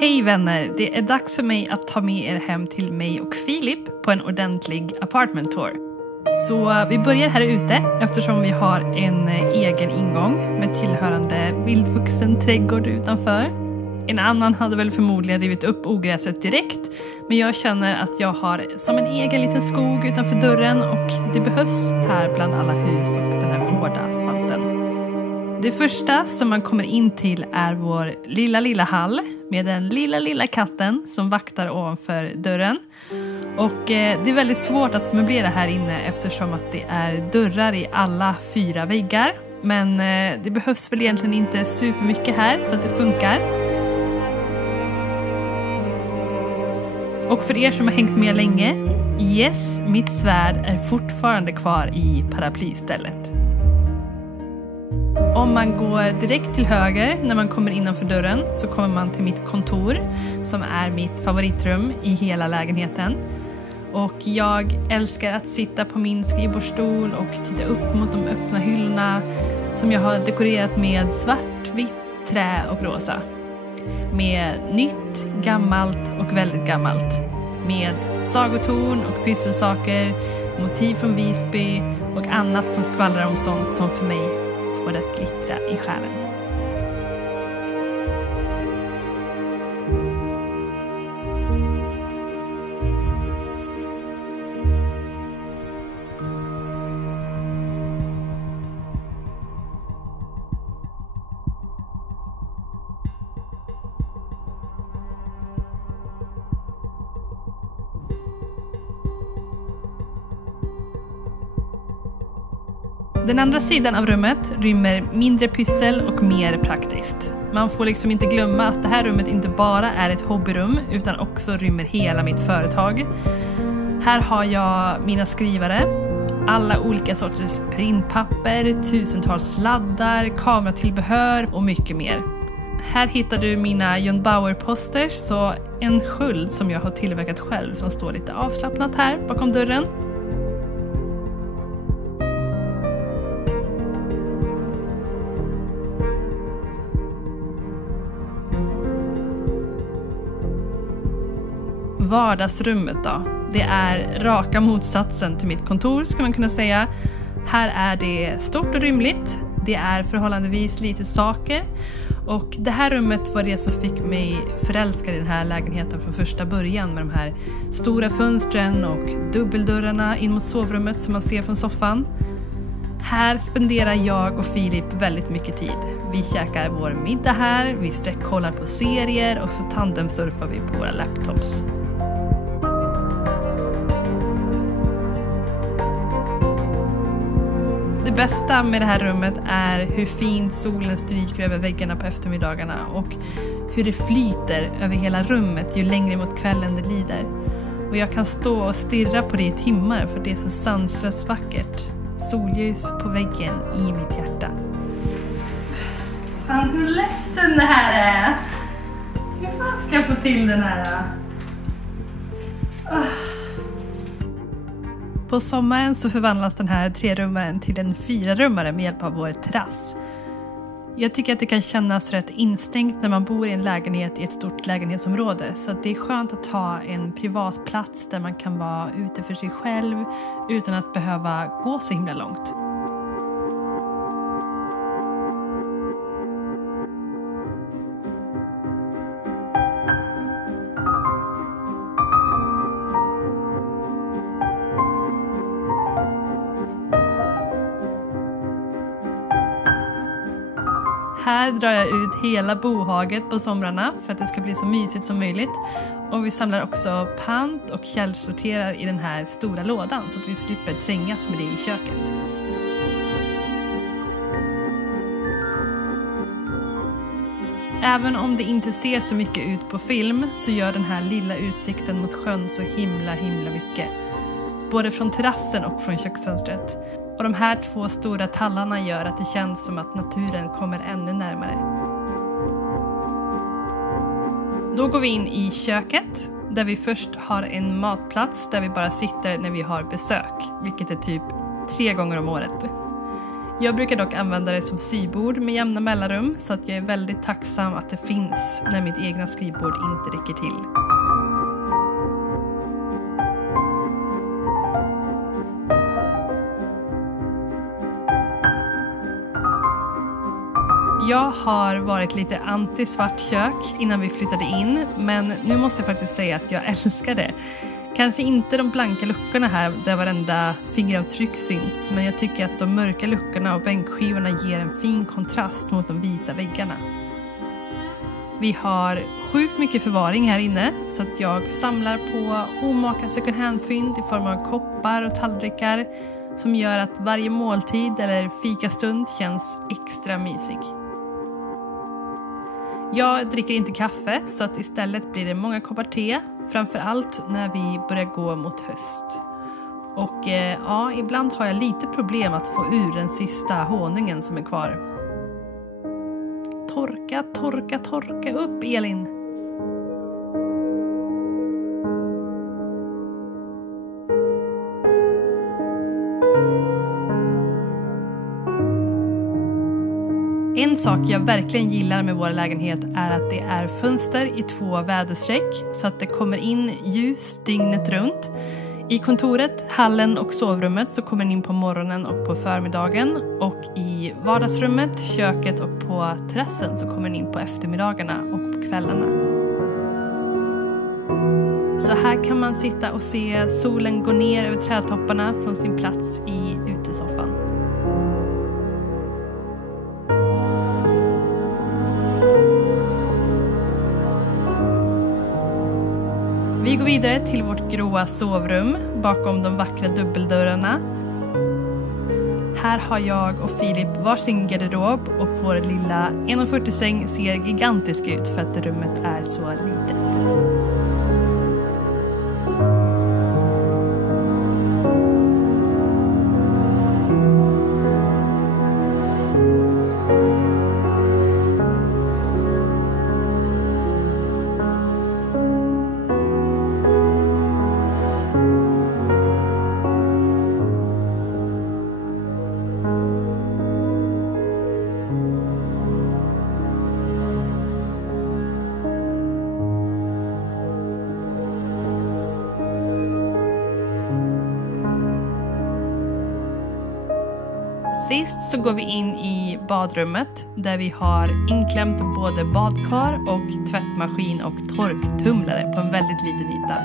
Hej vänner, det är dags för mig att ta med er hem till mig och Filip på en ordentlig apartment tour. Så vi börjar här ute eftersom vi har en egen ingång med tillhörande vildvuxen trädgård utanför. En annan hade väl förmodligen rivit upp ogräset direkt, men jag känner att jag har som en egen liten skog utanför dörren och det behövs här bland alla hus och den här hårda asfalten. Det första som man kommer in till är vår lilla hall med den lilla katten som vaktar ovanför dörren. Och det är väldigt svårt att möblera här inne eftersom att det är dörrar i alla 4 väggar. Men det behövs väl egentligen inte supermycket här så att det funkar. Och för er som har hängt med länge, yes, mitt svärd är fortfarande kvar i paraplystället. Om man går direkt till höger när man kommer innanför dörren så kommer man till mitt kontor som är mitt favoritrum i hela lägenheten. Och jag älskar att sitta på min skrivbordsstol och titta upp mot de öppna hyllorna som jag har dekorerat med svart, vitt, trä och rosa. Med nytt, gammalt och väldigt gammalt. Med sagotorn och pysselsaker, motiv från Visby och annat som skvallrar om sånt som för mig får det att glittra i själen. Den andra sidan av rummet rymmer mindre pyssel och mer praktiskt. Man får liksom inte glömma att det här rummet inte bara är ett hobbyrum utan också rymmer hela mitt företag. Här har jag mina skrivare, alla olika sorters printpapper, tusentals sladdar, kameratillbehör och mycket mer. Här hittar du mina John Bauer-posters, så en sköld som jag har tillverkat själv som står lite avslappnat här bakom dörren. Vardagsrummet då, det är raka motsatsen till mitt kontor skulle man kunna säga. Här är det stort och rymligt, det är förhållandevis lite saker och det här rummet var det som fick mig förälskad i den här lägenheten från första början med de här stora fönstren och dubbeldörrarna in mot sovrummet som man ser från soffan. Här spenderar jag och Filip väldigt mycket tid. Vi käkar vår middag här, vi sträckkollar på serier och så tandemsurfar vi på våra laptops. Det bästa med det här rummet är hur fint solen stryker över väggarna på eftermiddagarna och hur det flyter över hela rummet ju längre mot kvällen det lider. Och jag kan stå och stirra på det i timmar för det är så sanslöst vackert. Solljus på väggen i mitt hjärta. Fan hur ledsen det här är. Hur fan ska jag få till den här? På sommaren så förvandlas den här 3-rummaren till en 4-rummare med hjälp av vår terrass. Jag tycker att det kan kännas rätt instängt när man bor i en lägenhet i ett stort lägenhetsområde. Så att det är skönt att ha en privat plats där man kan vara ute för sig själv utan att behöva gå så himla långt. Här drar jag ut hela bohaget på somrarna för att det ska bli så mysigt som möjligt. Och vi samlar också pant och källsorterar i den här stora lådan så att vi slipper trängas med det i köket. Även om det inte ser så mycket ut på film så gör den här lilla utsikten mot sjön så himla mycket. Både från terrassen och från köksfönstret. Och de här 2 stora tallarna gör att det känns som att naturen kommer ännu närmare. Då går vi in i köket där vi först har en matplats där vi bara sitter när vi har besök. Vilket är typ 3 gånger om året. Jag brukar dock använda det som sybord med jämna mellanrum så att jag är väldigt tacksam att det finns när mitt egna skrivbord inte räcker till. Jag har varit lite anti-svart kök innan vi flyttade in, men nu måste jag faktiskt säga att jag älskar det. Kanske inte de blanka luckorna här där varenda fingeravtryck syns, men jag tycker att de mörka luckorna och bänkskivorna ger en fin kontrast mot de vita väggarna. Vi har sjukt mycket förvaring här inne så att jag samlar på omaka second hand-fynd i form av koppar och tallrikar som gör att varje måltid eller fikastund känns extra mysig. Jag dricker inte kaffe så att istället blir det många koppar te, framförallt när vi börjar gå mot höst. Och ja, ibland har jag lite problem att få ur den sista honungen som är kvar. Torka upp, Elin! En sak jag verkligen gillar med vår lägenhet är att det är fönster i 2 väderstreck så att det kommer in ljus dygnet runt. I kontoret, hallen och sovrummet så kommer den in på morgonen och på förmiddagen, och i vardagsrummet, köket och på terrassen så kommer den in på eftermiddagarna och på kvällarna. Så här kan man sitta och se solen gå ner över trädtopparna från sin plats i utesoffan. Vi går vidare till vårt gråa sovrum bakom de vackra dubbeldörrarna. Här har jag och Filip varsin garderob och vår lilla 1,40-säng ser gigantisk ut för att rummet är så litet. Sist så går vi in i badrummet där vi har inklämt både badkar och tvättmaskin och torktumlare på en väldigt liten yta.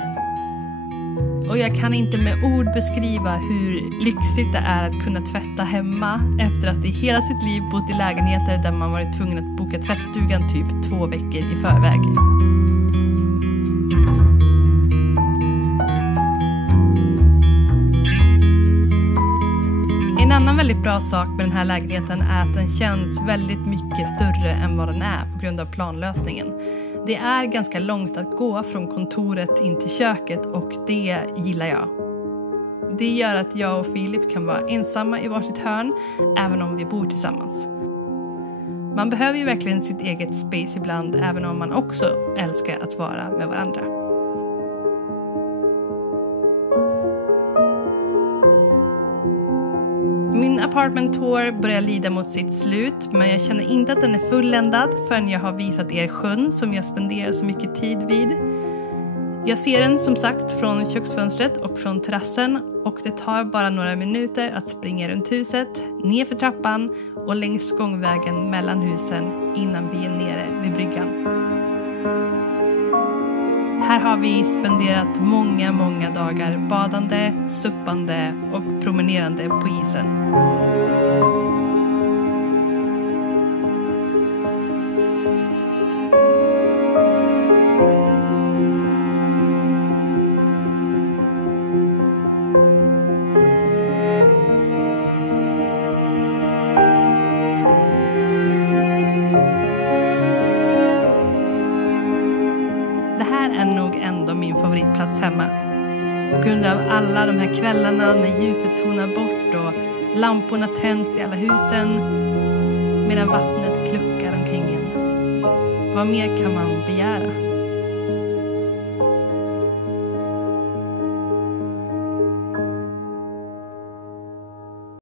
Och jag kan inte med ord beskriva hur lyxigt det är att kunna tvätta hemma efter att i hela sitt liv bott i lägenheter där man varit tvungen att boka tvättstugan typ 2 veckor i förväg. En annan väldigt bra sak med den här lägenheten är att den känns väldigt mycket större än vad den är på grund av planlösningen. Det är ganska långt att gå från kontoret in till köket och det gillar jag. Det gör att jag och Filip kan vara ensamma i varsitt hörn även om vi bor tillsammans. Man behöver ju verkligen sitt eget space ibland även om man också älskar att vara med varandra. Min apartment tour börjar lida mot sitt slut, men jag känner inte att den är fulländad förrän jag har visat er sjön som jag spenderar så mycket tid vid. Jag ser den som sagt från köksfönstret och från terrassen och det tar bara några minuter att springa runt huset, ner för trappan och längs gångvägen mellan husen innan vi är nere vid bryggan. Här har vi spenderat många dagar badande, suppande och promenerande på isen. Det här är nog ändå min favoritplats hemma. På grund av alla de här kvällarna när ljuset tonar bort och lamporna tänds i alla husen medan vattnet kluckar omkring en. Vad mer kan man begära?